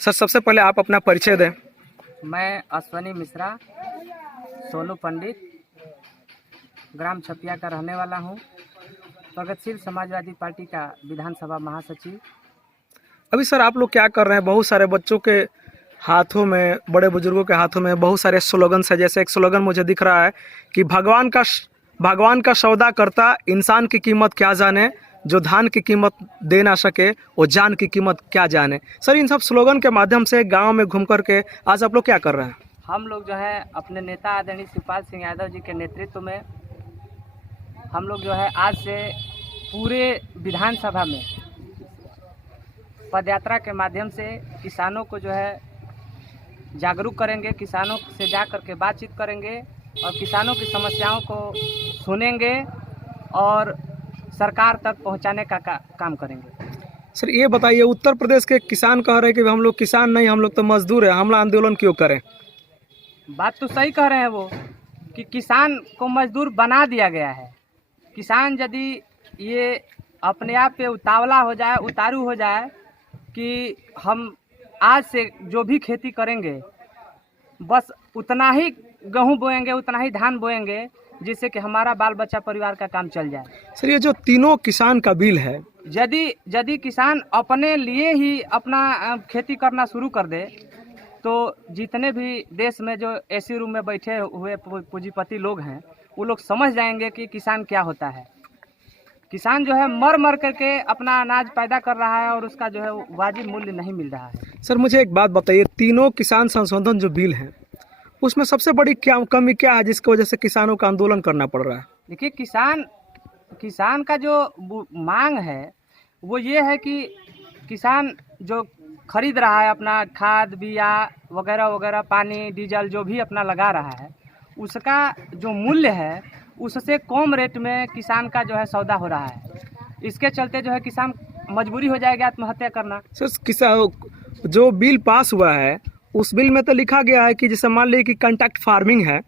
Sir सबसे पहले आप अपना परिचय दें। मैं अश्वनी मिश्रा, सोनू पंडित, ग्राम छपिया का रहने वाला हूँ, प्रगतिशील समाजवादी पार्टी का विधानसभा महासचिव। अभी सर आप लोग क्या कर रहे हैं? बहुत सारे बच्चों के हाथों में, बड़े बुजुर्गों के हाथों में बहुत सारे स्लोगन है। जैसे एक स्लोगन मुझे दिख रहा है कि भगवान का सौदा करता इंसान की कीमत क्या जाने, जो धान की कीमत दे ना सके वो जान की कीमत क्या जाने। सर इन सब स्लोगन के माध्यम से गांव में घूम करके आज आप लोग क्या कर रहे हैं? हम लोग जो है अपने नेता आदरणीय शिवपाल सिंह यादव जी के नेतृत्व में हम लोग जो है आज से पूरे विधानसभा में पदयात्रा के माध्यम से किसानों को जो है जागरूक करेंगे, किसानों से जा कर के बातचीत करेंगे और किसानों की समस्याओं को सुनेंगे और सरकार तक पहुंचाने का काम करेंगे। सर ये बताइए, उत्तर प्रदेश के किसान कह रहे हैं कि हम लोग किसान नहीं, हम लोग तो मजदूर हैं, हमला आंदोलन क्यों करें? बात तो सही कह रहे हैं वो कि किसान को मजदूर बना दिया गया है। किसान यदि ये अपने आप पे उतावला हो जाए, उतारू हो जाए कि हम आज से जो भी खेती करेंगे बस उतना ही गेहूँ बोएंगे, उतना ही धान बोएंगे जिससे कि हमारा बाल बच्चा परिवार का काम चल जाए। सर ये जो तीनों किसान का बिल है, यदि किसान अपने लिए ही अपना खेती करना शुरू कर दे तो जितने भी देश में जो एसी रूम में बैठे हुए पूंजीपति लोग हैं वो लोग समझ जाएंगे कि किसान क्या होता है। किसान जो है मर मर करके अपना अनाज पैदा कर रहा है और उसका जो है वाजिब मूल्य नहीं मिल रहा है। सर मुझे एक बात बताइए, तीनों किसान संशोधन जो बिल है उसमें सबसे बड़ी क्या कमी क्या है जिसकी वजह से किसानों का आंदोलन करना पड़ रहा है? देखिए किसान का जो मांग है वो ये है कि किसान जो खरीद रहा है अपना खाद बिया वगैरह वगैरह, पानी डीजल जो भी अपना लगा रहा है उसका जो मूल्य है उससे कम रेट में किसान का जो है सौदा हो रहा है। इसके चलते जो है किसान मजबूरी हो जाएगा आत्महत्या करना। सर किसान जो बिल पास हुआ है उस बिल में तो लिखा गया है कि जैसे मान लीजिए कि कॉन्ट्रैक्ट फार्मिंग है,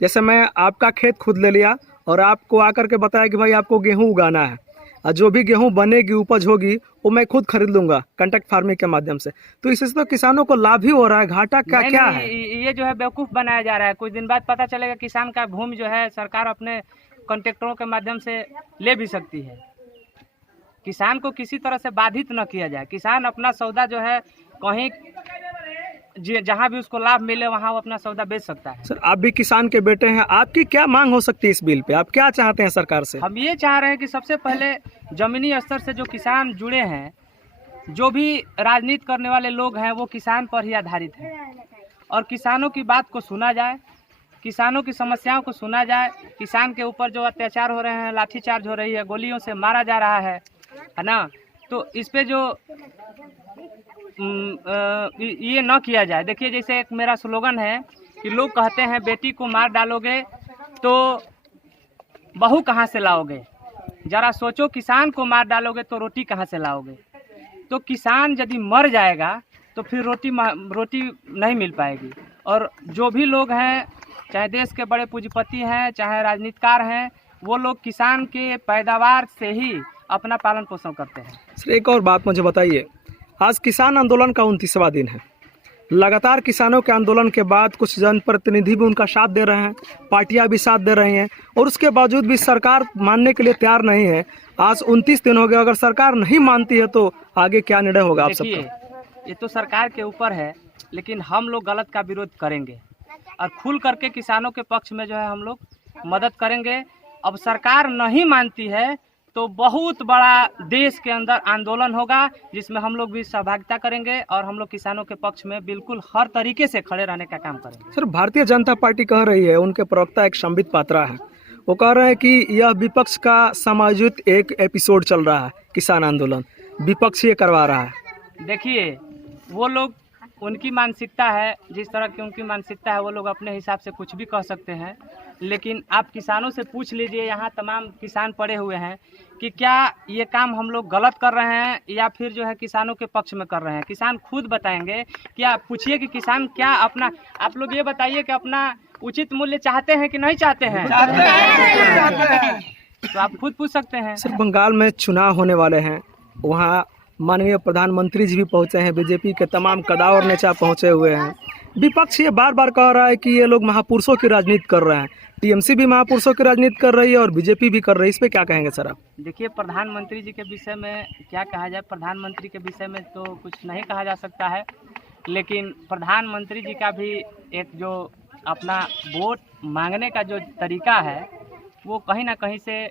जैसे मैं आपका खेत खुद ले लिया और आपको आकर के बताया कि भाई आपको गेहूं उगाना है और जो भी गेहूं बनेगी उपज होगी वो मैं खुद खरीद लूंगा कॉन्ट्रैक्ट फार्मिंग के माध्यम से, तो इससे तो किसानों को लाभ ही हो रहा है, घाटा क्या क्या है? ये जो है बेवकूफ़ बनाया जा रहा है। कुछ दिन बाद पता चलेगा किसान का भूमि जो है सरकार अपने कॉन्ट्रैक्टरों के माध्यम से ले भी सकती है। किसान को किसी तरह से बाधित न किया जाए। किसान अपना सौदा जो है कहीं जहाँ भी उसको लाभ मिले वहाँ वो अपना सौदा बेच सकता है। सर आप भी किसान के बेटे हैं, आपकी क्या मांग हो सकती है इस बिल पे? आप क्या चाहते हैं सरकार से? हम ये चाह रहे हैं कि सबसे पहले जमीनी स्तर से जो किसान जुड़े हैं, जो भी राजनीति करने वाले लोग हैं वो किसान पर ही आधारित हैं और किसानों की बात को सुना जाए, किसानों की समस्याओं को सुना जाए। किसान के ऊपर जो अत्याचार हो रहे हैं, लाठीचार्ज हो रही है, गोलियों से मारा जा रहा है ना, तो इस पे जो ये न किया जाए। देखिए जैसे एक मेरा स्लोगन है कि लोग कहते हैं बेटी को मार डालोगे तो बहू कहाँ से लाओगे, जरा सोचो किसान को मार डालोगे तो रोटी कहाँ से लाओगे। तो किसान यदि मर जाएगा तो फिर रोटी नहीं मिल पाएगी। और जो भी लोग हैं, चाहे देश के बड़े पूंजीपति हैं, चाहे राजनीतिकार हैं, वो लोग किसान के पैदावार से ही अपना पालन पोषण करते हैं। सर एक और बात मुझे बताइए, आज किसान आंदोलन का 29वां दिन है। लगातार किसानों के आंदोलन के बाद कुछ जनप्रतिनिधि भी उनका साथ दे रहे हैं, पार्टियां भी साथ दे रही हैं और उसके बावजूद भी सरकार मानने के लिए तैयार नहीं है। आज 29 दिन हो गए, अगर सरकार नहीं मानती है तो आगे क्या निर्णय होगा आप सबका? ये तो सरकार के ऊपर है, लेकिन हम लोग गलत का विरोध करेंगे और खुल करके किसानों के पक्ष में जो है हम लोग मदद करेंगे। अब सरकार नहीं मानती है तो बहुत बड़ा देश के अंदर आंदोलन होगा जिसमें हम लोग भी सहभागिता करेंगे और हम लोग किसानों के पक्ष में बिल्कुल हर तरीके से खड़े रहने का काम करेंगे। सर भारतीय जनता पार्टी कह रही है, उनके प्रवक्ता एक संबित पात्रा है, वो कह रहे हैं कि यह विपक्ष का समायोजित एक एपिसोड चल रहा है, किसान आंदोलन विपक्ष ये करवा रहा है। देखिए वो लोग, उनकी मानसिकता है, जिस तरह की उनकी मानसिकता है वो लोग अपने हिसाब से कुछ भी कह सकते हैं, लेकिन आप किसानों से पूछ लीजिए, यहाँ तमाम किसान पड़े हुए हैं, कि क्या ये काम हम लोग गलत कर रहे हैं या फिर जो है किसानों के पक्ष में कर रहे हैं। किसान खुद बताएंगे। क्या पूछिए कि किसान क्या अपना, आप लोग ये बताइए कि अपना उचित मूल्य चाहते हैं कि नहीं चाहते हैं? तो आप खुद पूछ सकते हैं। सर बंगाल में चुनाव होने वाले हैं, वहाँ माननीय प्रधानमंत्री जी भी पहुंचे हैं, बीजेपी के तमाम कदावर नेता पहुंचे हुए हैं। विपक्ष ये बार बार कह रहा है कि ये लोग महापुरुषों की राजनीति कर रहे हैं। टीएमसी भी महापुरुषों की राजनीति कर रही है और बीजेपी भी कर रही है। इस पे क्या कहेंगे सर आप? देखिए, प्रधानमंत्री जी के विषय में क्या कहा जाए। प्रधानमंत्री के विषय में तो कुछ नहीं कहा जा सकता है, लेकिन प्रधानमंत्री जी का भी एक जो अपना वोट मांगने का जो तरीका है वो कहीं ना कहीं से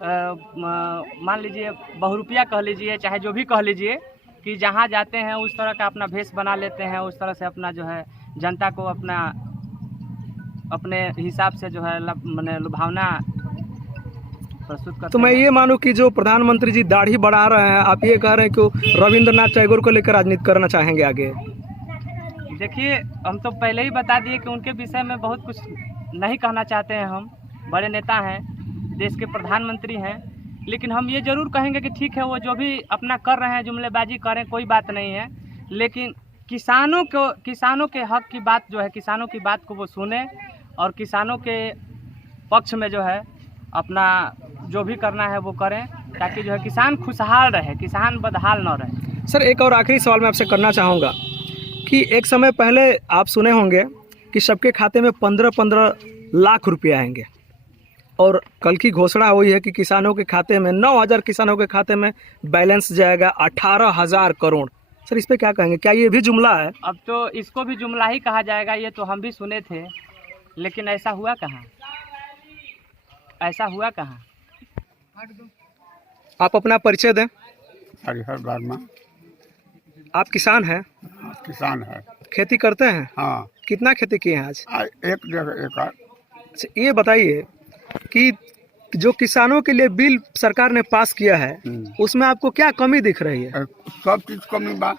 मान लीजिए बहुरूपिया कह लीजिए, चाहे जो भी कह लीजिए, कि जहाँ जाते हैं उस तरह का अपना भेष बना लेते हैं, उस तरह से अपना जो है जनता को अपने हिसाब से जो है मैंने लुभावना प्रस्तुत करते तो मैं हैं। ये मानूं कि जो प्रधानमंत्री जी दाढ़ी बढ़ा रहे हैं, आप ये कह रहे हैं कि रविंद्रनाथ टैगोर को लेकर राजनीति करना चाहेंगे आगे? देखिए, हम तो पहले ही बता दिए कि उनके विषय में बहुत कुछ नहीं कहना चाहते हैं। हम बड़े नेता हैं, देश के प्रधानमंत्री हैं, लेकिन हम ये ज़रूर कहेंगे कि ठीक है, वो जो भी अपना कर रहे हैं जुमलेबाजी करें, कोई बात नहीं है, लेकिन किसानों के हक की बात जो है, किसानों की बात को वो सुने और किसानों के पक्ष में जो है अपना जो भी करना है वो करें, ताकि जो है किसान खुशहाल रहे, किसान बदहाल न रहे। सर, एक और आखिरी सवाल मैं आपसे करना चाहूँगा कि एक समय पहले आप सुने होंगे कि सबके खाते में 15-15 लाख रुपए आएंगे, और कल की घोषणा हुई है कि किसानों के खाते में 9,000 किसानों के खाते में बैलेंस जाएगा 18,000 करोड़। सर, इस पे क्या कहेंगे? क्या ये भी जुमला है? अब तो इसको भी जुमला ही कहा जाएगा। ये तो हम भी सुने थे, लेकिन ऐसा हुआ कहाँ, ऐसा हुआ कहाँ। आप अपना परिचय दें। हरिहर वर्मा। आप किसान हैं? किसान है। खेती करते हैं? हाँ। कितना खेती किए हैं आज? 1.5 एकड़। अच्छा, ये बताइए कि जो किसानों के लिए बिल सरकार ने पास किया है उसमें आपको क्या कमी दिख रही है? सब चीज कमी बा।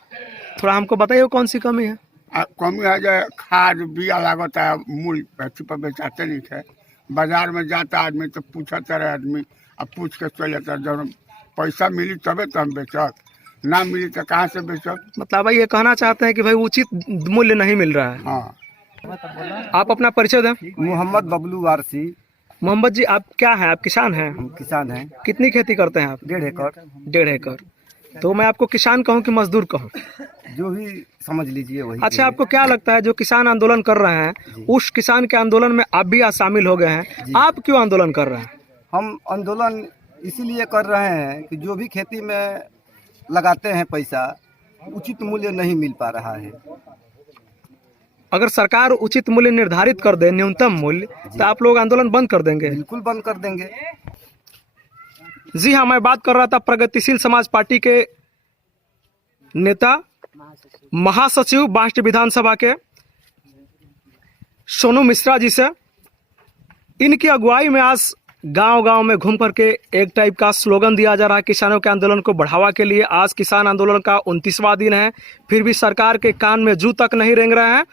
थोड़ा हमको बताइए कौन सी कमी है? कमी है जो खाद बिया लागत है, मूल अथी पर बेचाते नहीं है। बाजार में जाता आदमी तो पूछता रहे आदमी, अब पूछ के चल जाता। जब पैसा मिली तबे तो हम बेचत, ना मिली तो कहाँ से बेचत। मतलब भाई ये कहना चाहते हैं कि भाई उचित मूल्य नहीं मिल रहा है। हाँ। आप अपना परिचय दें। मोहम्मद बबलू वारसी। मोहम्मद जी, आप क्या हैं? आप किसान हैं? हम किसान हैं। कितनी खेती करते हैं आप? 1.5 एकड़। 1.5 एकड़। तो मैं आपको किसान कहूँ कि मजदूर कहूँ? जो भी समझ लीजिए वही। अच्छा, आपको क्या लगता है जो किसान आंदोलन कर रहे हैं, उस किसान के आंदोलन में आप भी आज शामिल हो गए हैं, आप क्यों आंदोलन कर रहे हैं? हम आंदोलन इसीलिए कर रहे हैं कि जो भी खेती में लगाते हैं पैसा, उचित मूल्य नहीं मिल पा रहा है। अगर सरकार उचित मूल्य निर्धारित कर दे, न्यूनतम मूल्य, तो आप लोग आंदोलन बंद कर देंगे? बिल्कुल बंद कर देंगे। जी हाँ, मैं बात कर रहा था प्रगतिशील समाज पार्टी के नेता, महासचिव बांसटी विधानसभा के सोनू मिश्रा जी से। इनकी अगुवाई में आज गांव-गांव में घूम करके एक टाइप का स्लोगन दिया जा रहा है किसानों के आंदोलन को बढ़ावा के लिए। आज किसान आंदोलन का 29वां दिन है, फिर भी सरकार के कान में जू तक नहीं रेंग रहे हैं।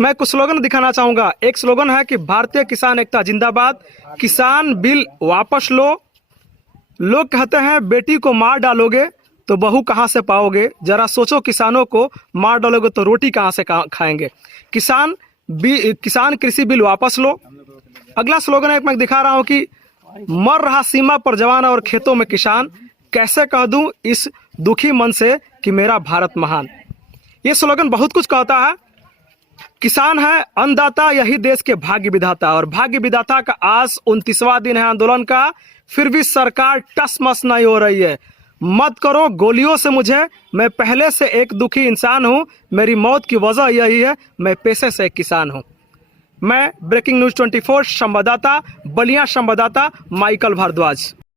मैं कुछ स्लोगन दिखाना चाहूँगा। एक स्लोगन है कि भारतीय किसान एकता जिंदाबाद, किसान बिल वापस लो। लोग कहते हैं बेटी को मार डालोगे तो बहू कहाँ से पाओगे, जरा सोचो किसानों को मार डालोगे तो रोटी कहाँ से खाएंगे। किसान कृषि बिल वापस लो। अगला स्लोगन है, मैं दिखा रहा हूँ कि मर रहा सीमा पर जवान और खेतों में किसान, कैसे कह दूं इस दुखी मन से कि मेरा भारत महान। ये स्लोगन बहुत कुछ कहता है। किसान है अन्नदाता, यही देश के भाग्य विधाता, और भाग्य विधाता का आज 29वां दिन है आंदोलन का, फिर भी सरकार टस मस नहीं हो रही है। मत करो गोलियों से मुझे, मैं पहले से एक दुखी इंसान हूं, मेरी मौत की वजह यही है, मैं पेशे से एक किसान हूं। मैं ब्रेकिंग न्यूज़ 24 संवाददाता, बलिया संवाददाता माइकल भारद्वाज।